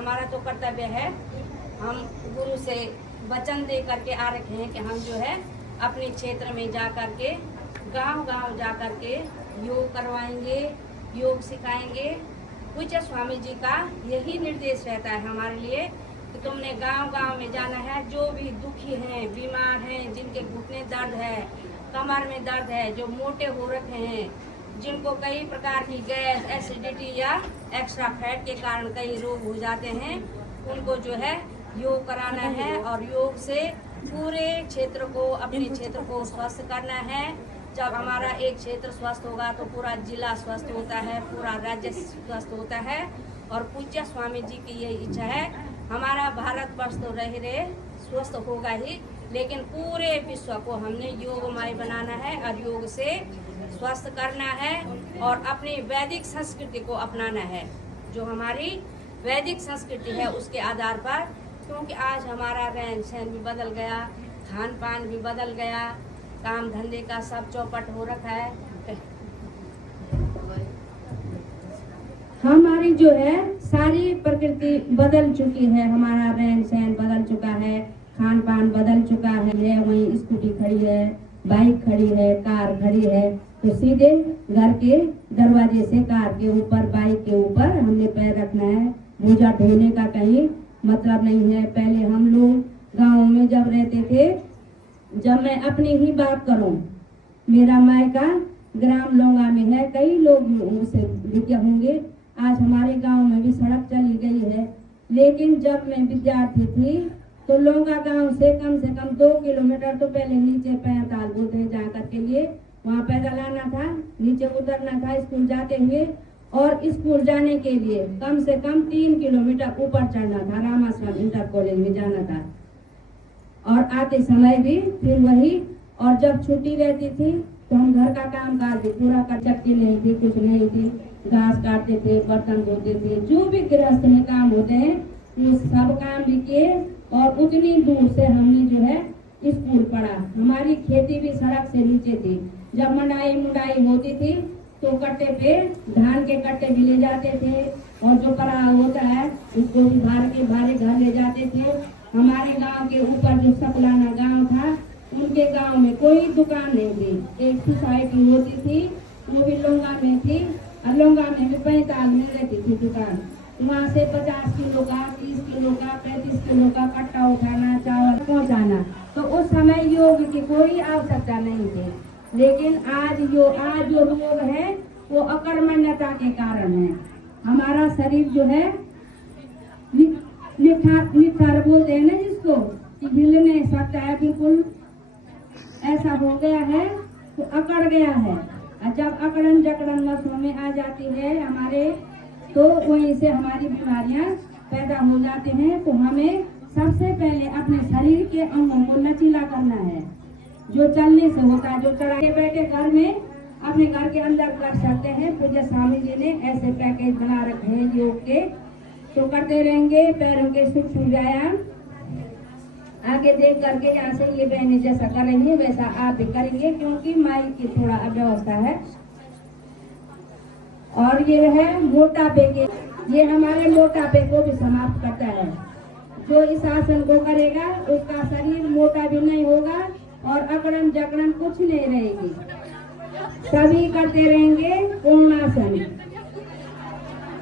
हमारा तो कर्तव्य है, हम गुरु से वचन दे करके आ रखे हैं कि हम जो है अपने क्षेत्र में जा करके गांव-गांव जा करके योग करवाएंगे, योग सिखाएंगे। पूज्य स्वामी जी का यही निर्देश रहता है हमारे लिए कि तुमने गांव-गांव में जाना है। जो भी दुखी हैं, बीमार हैं, जिनके घुटने दर्द है, कमर में दर्द है, जो मोटे हो रखे हैं, जिनको कई प्रकार की गैस, एसिडिटी या एक्स्ट्रा फैट के कारण कई रोग हो जाते हैं, उनको जो है योग कराना है और योग से पूरे क्षेत्र को, अपने क्षेत्र को स्वस्थ करना है। जब हमारा एक क्षेत्र स्वस्थ होगा तो पूरा जिला स्वस्थ होता है, पूरा राज्य स्वस्थ होता है। और पूज्य स्वामी जी की यही इच्छा है, हमारा भारतवर्ष तो रहे स्वस्थ होगा ही, लेकिन पूरे विश्व को हमने योगमय बनाना है और योग से स्वस्थ करना है और अपनी वैदिक संस्कृति को अपनाना है। जो हमारी वैदिक संस्कृति है उसके आधार पर, क्योंकि आज हमारा रहन सहन भी बदल गया, खान पान भी बदल गया, काम धंधे का सब चौपट हो रखा है। हमारी जो है सारी प्रकृति बदल चुकी है, हमारा रहन सहन बदल चुका है, खान पान बदल चुका है। वहीं स्कूटी खड़ी है, बाइक खड़ी है, कार खड़ी है, तो सीधे घर के दरवाजे से कार के ऊपर, बाइक के ऊपर हमने पैर रखना है। भूजा ढोने का कहीं मतलब नहीं है। पहले हम लोग गाँव में जब रहते थे, जब मैं अपनी ही बात करूं, मेरा मायका ग्राम लोंगा में है, कई लोग उसे लिखे होंगे। आज हमारे गांव में भी सड़क चली गई है, लेकिन जब मैं विद्यार्थी थी तो लोंगा गांव से कम 2 किलोमीटर तो पहले नीचे पैंताल बोलते जा करके लिए वहाँ पैदल आना था, नीचे उतरना था स्कूल जाते हुए, और स्कूल जाने के लिए कम से कम 3 किलोमीटर ऊपर चढ़ना था, रामाश्रम इंटर कॉलेज में जाना था, और आते समय भी फिर वही। और जब छुट्टी रहती थी तो हम घर का काम काज भी पूरा कर, चक्की नहीं थी, कुछ नहीं थी, घास काटते थे, बर्तन धोते थे, जो भी गृहस्थ में काम होते हैं वो सब काम भी किए। और उतनी दूर से हमने जो है स्कूल पढ़ा। हमारी खेती भी सड़क से नीचे थी। जब मुंडाई होती थी तो कट्टे पे धान के कट्टे भी ले जाते थे, और जो पराह होता है उसको भी भारे घर ले जाते थे। हमारे गांव के ऊपर जो सतलाना गांव था, उनके गांव में कोई दुकान नहीं थी। एक सोसाइटी होती थी, वो भी लोंगा में थी, और लोंगा में भी 45 में रहती थी दुकान। वहाँ से 50 किलो का, 30 किलो का, 35 किलो का कट्टा उठाना, चावल पहुँचाना। तो उस समय योग की कोई आवश्यकता नहीं थी। लेकिन आज जो रोग है वो अकर्मण्यता के कारण है। हमारा शरीर जो है निठार बोलते हैं ना जिसको, कि हिल नहीं सकता है, बिल्कुल ऐसा हो गया है, तो अकड़ गया है। और जब अकड़न जकड़न नसों में आ जाती है हमारे, तो वहीं से हमारी बीमारियां पैदा हो जाते हैं। तो हमें सबसे पहले अपने शरीर के अंगों को लचीला करना है। जो चलने से होता है, जो चढ़ा के बैठे घर में अपने घर के अंदर कर सकते हैं। पूज्य स्वामी जी ने ऐसे पैकेज बना रखे हैं योग के, तो करते रहेंगे। पैरों के सूक्ष्म व्यायाम आगे देख करके, यहाँ से ये बहने जैसा करेंगे वैसा आप भी करेंगे, क्योंकि माइक की थोड़ा अव्यवस्था है। और ये है मोटापे के, ये हमारे मोटापे को भी समाप्त करता है। जो इस आसन को करेगा उसका शरीर मोटा भी नहीं होगा और अकड़न जकड़न कुछ नहीं रहेगी। सभी करते रहेंगे पूर्णासन।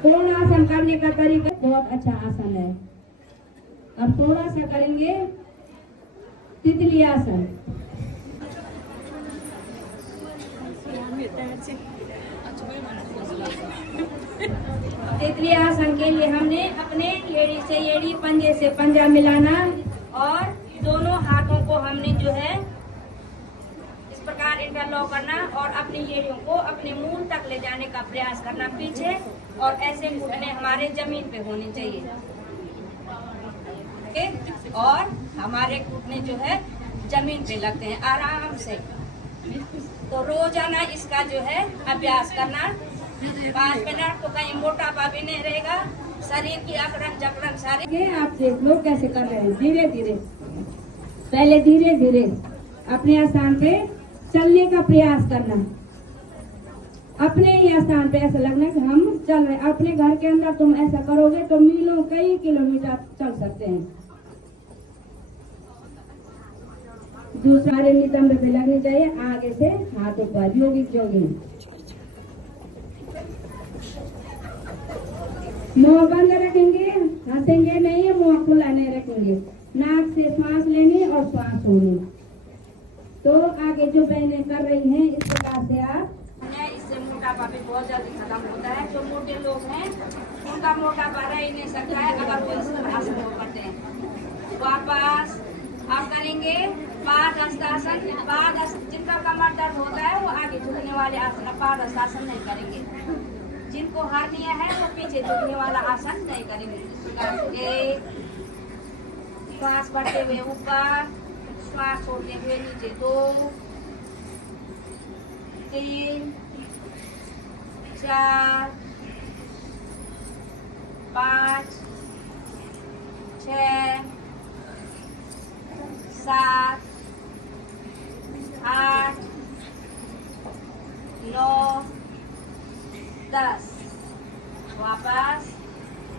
पूर्णासन करने का तरीका बहुत अच्छा आसन है। अब थोड़ा सा करेंगे तितली आसन। तितली आसन के लिए हमने अपने एड़ी से एड़ी, पंजे से पंजा मिलाना, और दोनों हाथों को हमने जो है इस प्रकार इंटरलॉक करना और अपनी एड़ियों को अपने मूल तक ले जाने का प्रयास करना पीछे, और ऐसे घुटने हमारे जमीन पे होने चाहिए। और हमारे घुटने जो है जमीन पे लगते हैं आराम से। तो रोजाना इसका जो है अभ्यास करना 5 मिनट, तो कहीं मोटापा भी नहीं रहेगा, शरीर की अकड़न जकड़न सारी। ये आप देख लो कैसे कर रहे हैं, धीरे धीरे, पहले धीरे धीरे अपने आसान पे चलने का प्रयास करना। अपने ही स्थान पे ऐसा लगना है कि हम चल रहे हैं। अपने घर के अंदर तुम ऐसा करोगे तो मीलों कई किलोमीटर चल सकते हैं। दूसरा नितंब पे लगनी चाहिए, आगे से हाथों पर योगिक जोगिंग। मुंह बंद रखेंगे, हंसेंगे नहीं, मुंह खुला नहीं रखेंगे। नाक से सांस लेनी और सांस होनी। तो आगे जो बहनें कर रही हैं इस प्रकार से आप, इससे मोटापा भी बहुत जल्दी खत्म होता है। जो मोटे लोग हैं उनका मोटापा रह ही नहीं सकता है अगर वो इस आसन को करते हैं। वापस आप करेंगे पादहस्तासन। जिनका कमर दर्द होता है वो आगे झुकने वाले आसन पादहस्तासन नहीं करेंगे। जिनको हर्निया है वो पीछे झुकने वाला आसन नहीं करेंगे। एक श्वास बढ़ते हुए ऊपर, श्वास छोड़ते हुए नीचे। 2 3 4 5 6 7 8 9 10। वापस।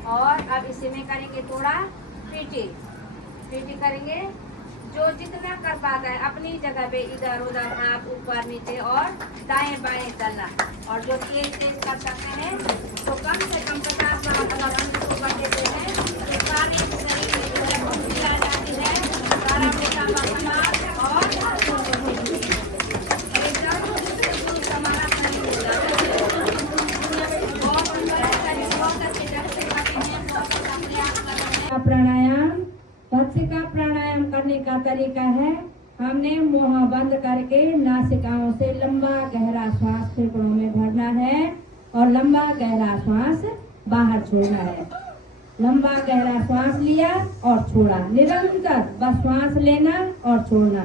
और अब इसी में करेंगे थोड़ा पीटी करेंगे। जो जितना कर पाता है अपनी जगह पे इधर उधर हाथ ऊपर नीचे और दाएं बाएं चलना। और जो तेज कर सकते हैं तो कम से कम 50 बार अगर हम इसको कर देते हैं तो सारे शरीर में जो है खुशी आ जाती है, सारा मोटापा समाप्त और हमारा शरीर हो जाता है। प्राणायाम भस्त्रिका प्राणायाम करने का तरीका है, हमने मुंह बंद करके नासिकाओं से लंबा गहरा श्वास फेफड़ों में भरना है और लंबा गहरा श्वास बाहर छोड़ना है। लंबा गहरा श्वास लिया और छोड़ा, निरंतर बस श्वास लेना और छोड़ना।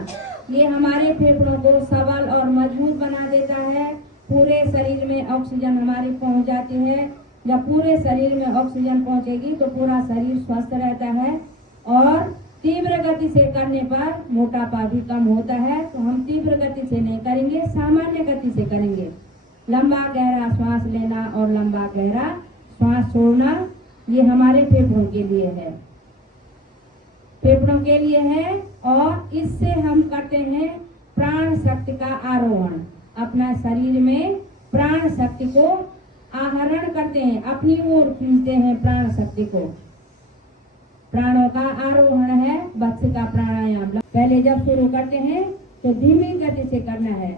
ये हमारे फेफड़ों को सबल और मजबूत बना देता है। पूरे शरीर में ऑक्सीजन हमारी पहुंच जाती है। जब पूरे शरीर में ऑक्सीजन पहुंचेगी तो पूरा शरीर स्वस्थ रहता है। और तीव्र गति से करने पर मोटापा भी कम होता है। तो हम तीव्र गति से नहीं करेंगे, सामान्य गति से करेंगे। लंबा गहरा श्वास लेना और लंबा गहरा श्वास छोड़ना, ये हमारे फेफड़ों के लिए है, फेफड़ों के लिए है। और इससे हम करते हैं प्राण शक्ति का आरोहण। अपना शरीर में प्राण शक्ति को आहरण करते हैं, अपनी ओर खींचते हैं प्राण शक्ति को। प्राणों का आरोहण है भस्त्रिका प्राणायाम। पहले जब शुरू करते हैं तो धीमी गति से करना है।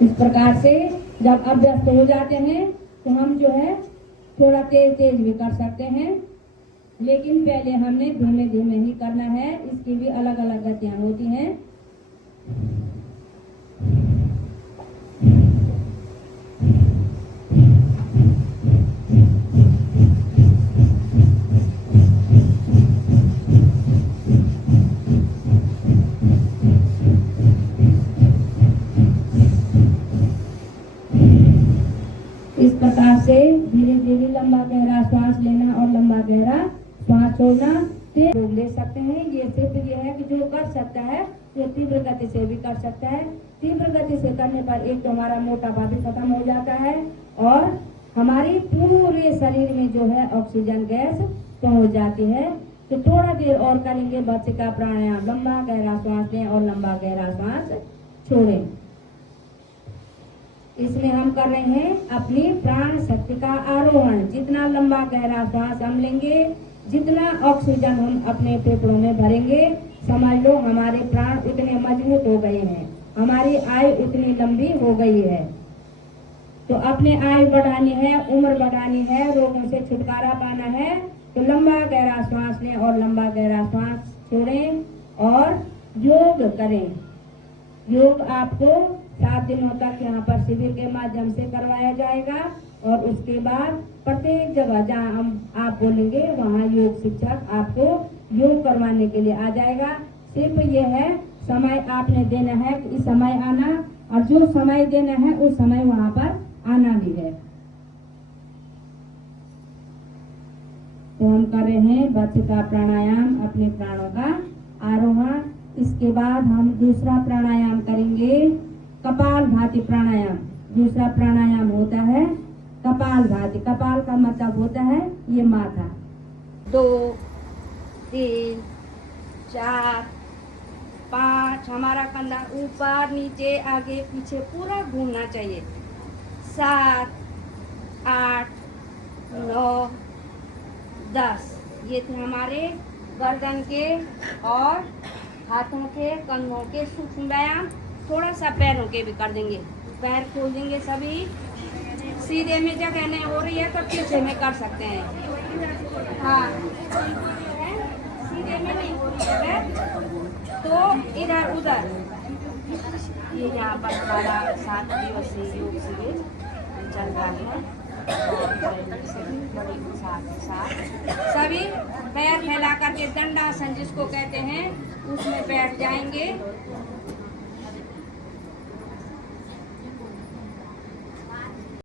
इस प्रकार से जब अभ्यस्त हो जाते हैं तो हम जो है थोड़ा तेज भी कर सकते हैं, लेकिन पहले हमने धीमे धीमे ही करना है। इसकी भी अलग अलग गतियां होती हैं। इस प्रकार से धीरे धीरे लंबा गहरा श्वास लेना और लंबा गहरा श्वास छोड़ना से रोक ले सकते हैं। ये सिर्फ ये है कि जो कर सकता है वो तीव्र गति से भी कर सकता है। तीव्र गति से करने पर एक तो हमारा मोटापा भी खत्म हो जाता है और हमारी पूरे शरीर में जो है ऑक्सीजन गैस पहुंच जाती है। तो थोड़ा देर और करेंगे भस्त्रिका प्राणायाम। लंबा गहरा श्वास लें और लंबा गहरा श्वास छोड़ें। इसमें हम कर रहे हैं अपनी प्राण शक्ति का आरोहण। जितना लंबा गहरा श्वास हम लेंगे, जितना ऑक्सीजन हम अपने फेफड़ों में भरेंगे, समझ लो हमारे प्राण उतने मजबूत हो गए हैं, हमारी आयु उतनी लंबी हो गई है। तो अपने आयु बढ़ानी है, उम्र बढ़ानी है, रोगों से छुटकारा पाना है तो लंबा गहरा श्वास लें और लंबा गहरा श्वास छोड़ें और योग करें। योग आपको 7 दिनों तक यहाँ पर शिविर के माध्यम से करवाया जाएगा और उसके बाद प्रत्येक जगह जहाँ आप बोलेंगे वहाँ योग शिक्षक आपको योग करवाने के लिए आ जाएगा। सिर्फ ये है समय आपने देना है, इस समय आना, और जो समय देना है उस समय वहाँ पर आना भी है। तो हम कर रहे हैं भस्त्रिका प्राणायाम, अपने प्राणों का आरोहण इसके बाद हम दूसरा प्राणायाम करेंगे, कपाल भाती प्राणायाम। दूसरा प्राणायाम होता है कपाल भाती। कपाल का मतलब होता है ये माथा। 2 3 4 5 हमारा कंधा ऊपर नीचे आगे पीछे पूरा घूमना चाहिए। 7 8 9 10 ये थे हमारे गर्दन के और हाथों के कंधों के सूक्ष्म व्यायाम। थोड़ा सा पैरों के भी कर देंगे। पैर खोल देंगे सभी। सीधे में जगह नहीं हो रही है तो पीछे में कर सकते हैं। हाँ, सीधे में नहीं हो रही है तो इधर उधर। ये यहाँ पर हमारा 7 दिवसीय योग शिविर चल रहा है। बड़े उत्साह के साथ सभी पैर फैला करके दंडासन जिसको कहते हैं उसमें बैठ जाएंगे।